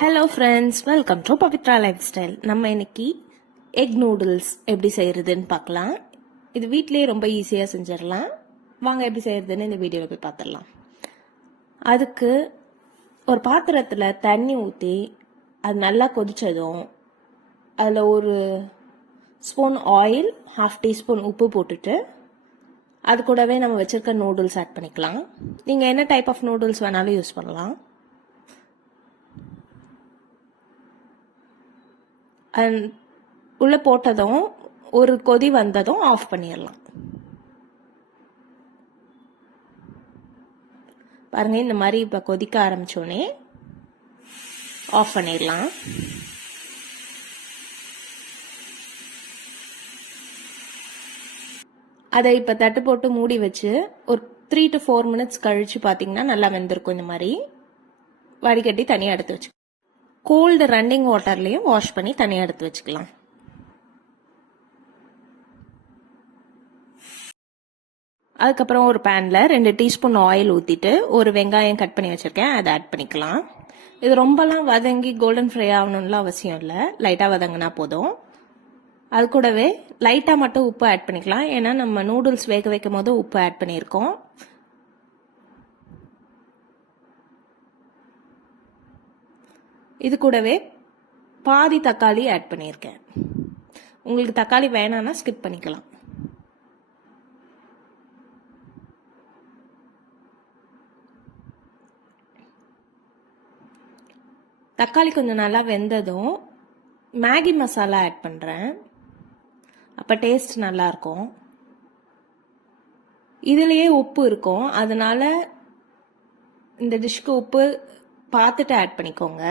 Hello friends, welcome to Pavithra life style. நம்ம இன்னைக்கு egg noodles எப்படி செய்யறதுன்னு பார்க்கலாம். இது வீட்லேயே ரொம்ப ஈஸியாக செஞ்சிடலாம். வாங்க எப்படி செய்யறதுன்னு இந்த வீடியோவில் போய் பார்த்துடலாம். அதுக்கு ஒரு பாத்திரத்தில் தண்ணி ஊற்றி அது நல்லா கொதிச்சதும் அதில் ஒரு ஸ்பூன் ஆயில், 1/2 டீஸ்பூன் உப்பு போட்டுட்டு அது கூடவே நம்ம வச்சிருக்க நூடுல்ஸ் ஆட் பண்ணிக்கலாம். நீங்கள் என்ன டைப் ஆஃப் நூடுல்ஸ் வேணாலும் யூஸ் பண்ணலாம். உள்ள போட்டதும் ஒரு கொதி வந்ததும் ஆஃப் பண்ணிடலாம். பாருங்க, இந்த மாதிரி இப்போ கொதிக்க ஆரம்பிச்சோடனே ஆஃப் பண்ணிடலாம். அதை இப்போ தட்டு போட்டு மூடி வச்சு ஒரு 3 to 4 minutes கழிச்சு பார்த்தீங்கன்னா நல்லா வெந்திருக்கும். இந்த மாதிரி வடிகட்டி தனியாக எடுத்து வச்சு கோல்டு ரன்னிங் வாட்டர்லையும் வாஷ் பண்ணி தனியாக எடுத்து வச்சுக்கலாம். அதுக்கப்புறம் ஒரு பேனில் 2 டீஸ்பூன் ஆயில் ஊற்றிட்டு ஒரு வெங்காயம் கட் பண்ணி வச்சுருக்கேன், அதை ஆட் பண்ணிக்கலாம். இது ரொம்பலாம் வதங்கி கோல்டன் ஃப்ரை ஆகணும்லாம் அவசியம் இல்லை, லைட்டாக வதங்கினா போதும். அது கூடவே லைட்டாக மட்டும் உப்பு ஆட் பண்ணிக்கலாம், ஏன்னா நம்ம நூடுல்ஸ் வேக வைக்கும் போது உப்பு ஆட் பண்ணியிருக்கோம். இது கூடவே பாதி தக்காளி ஆட் பண்ணியிருக்கேன். உங்களுக்கு தக்காளி வேணாம்னா ஸ்கிப் பண்ணிக்கலாம். தக்காளி கொஞ்சம் நல்லா வெந்ததும் மேகி மசாலா ஆட் பண்ணுறேன், அப்போ டேஸ்ட் நல்லா இருக்கும். இதுலேயே உப்பு இருக்கும், அதனால இந்த டிஷ்க்கு உப்பு பார்த்துட்டு ஆட் பண்ணிக்கோங்க.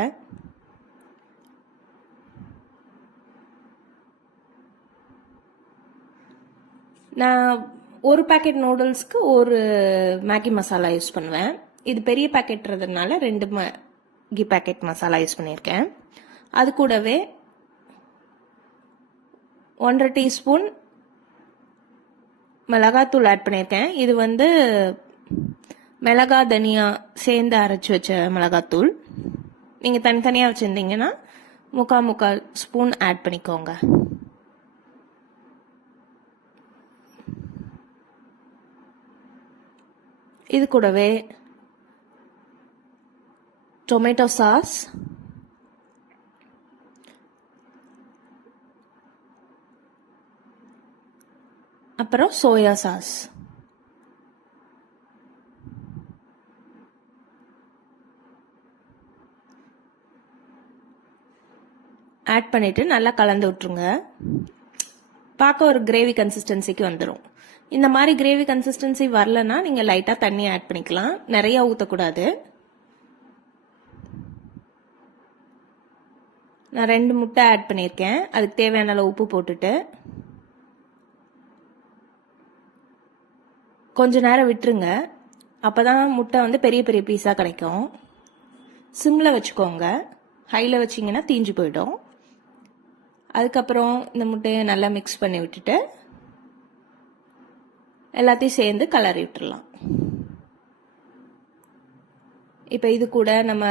நான் ஒரு பேக்கெட் நூடுல்ஸ்க்கு ஒரு மேகி மசாலா யூஸ் பண்ணுவேன். இது பெரிய பேக்கெட்றதுனால 2 மேகி பேக்கெட் மசாலா யூஸ் பண்ணியிருக்கேன். அது கூடவே 1/2 டீஸ்பூன் மிளகாத்தூள் ஆட் பண்ணியிருக்கேன். இது மிளகா தனியா சேர்ந்து அரைச்சி வச்ச மிளகாத்தூள். நீங்கள் தனித்தனியாக வச்சுருந்தீங்கன்னா 3/4 ஸ்பூன் ஆட் பண்ணிக்கோங்க. இது கூடவே டொமேட்டோ சாஸ், அப்புறம் சோயா சாஸ் ஆட் பண்ணிட்டு நல்லா கலந்து விட்டுருங்க. பார்க்க ஒரு கிரேவி கன்சிஸ்டன்சிக்கு வந்துடும். இந்த மாதிரி கிரேவி கன்சிஸ்டன்சி வரலன்னா நீங்கள் லைட்டாக தண்ணி ஆட் பண்ணிக்கலாம், நிறைய ஊற்றக்கூடாது. நான் 2 முட்டை ஆட் பண்ணியிருக்கேன். அதுக்கு தேவையான அளவு உப்பு போட்டுட்டு கொஞ்ச நேரம் விட்டுருங்க. அப்போதான் முட்டை பெரிய பெரிய பீஸாக கிடைக்கும். சிம்மில் வச்சுக்கோங்க, ஹையில் வச்சிங்கன்னா தீஞ்சு போயிடும். அதுக்கப்புறம் இந்த முட்டையை நல்லா மிக்ஸ் பண்ணி விட்டுட்டு எல்லாத்தையும் சேர்ந்து கலரி விட்டுடலாம். இப்போ இது கூட நம்ம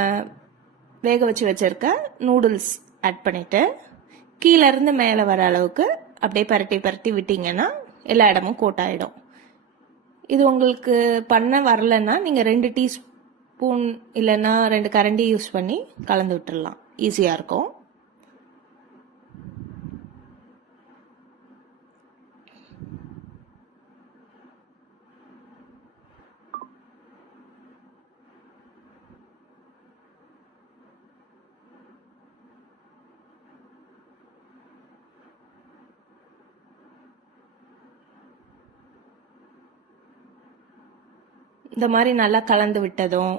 வேக வச்சு வச்சிருக்க நூடுல்ஸ் ஆட் பண்ணிட்டு கீழே இருந்து மேலே வர அளவுக்கு அப்படியே பரட்டி பரட்டி விட்டீங்கன்னா எல்லா இடமும் கோட் ஆகிடும். இது உங்களுக்கு பண்ண வரலன்னா நீங்கள் 2 டீஸ்பூன் இல்லைன்னா 2 கரண்டி யூஸ் பண்ணி கலந்து விட்டுடலாம், ஈஸியாக இருக்கும். இந்த மாதிரி நல்லா கலந்து விட்டதும்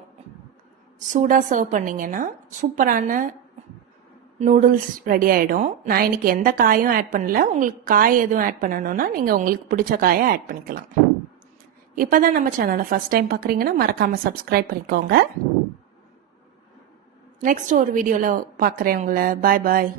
சூடாக சர்வ் பண்ணிங்கன்னா சூப்பரான நூடுல்ஸ் ரெடி ஆகிடும். நான் இன்னைக்கு எந்த காயும் ஆட் பண்ணல, உங்களுக்கு காய் எதுவும் ஆட் பண்ணணும்னா நீங்கள் உங்களுக்கு பிடிச்ச காயை ஆட் பண்ணிக்கலாம். இப்போ தான் நம்ம சேனலை ஃபர்ஸ்ட் டைம் பார்க்குறீங்கன்னா மறக்காமல் சப்ஸ்கிரைப் பண்ணிக்கோங்க. நெக்ஸ்ட் ஒரு வீடியோவில் பார்க்குறேன் உங்களை. பாய் பாய்.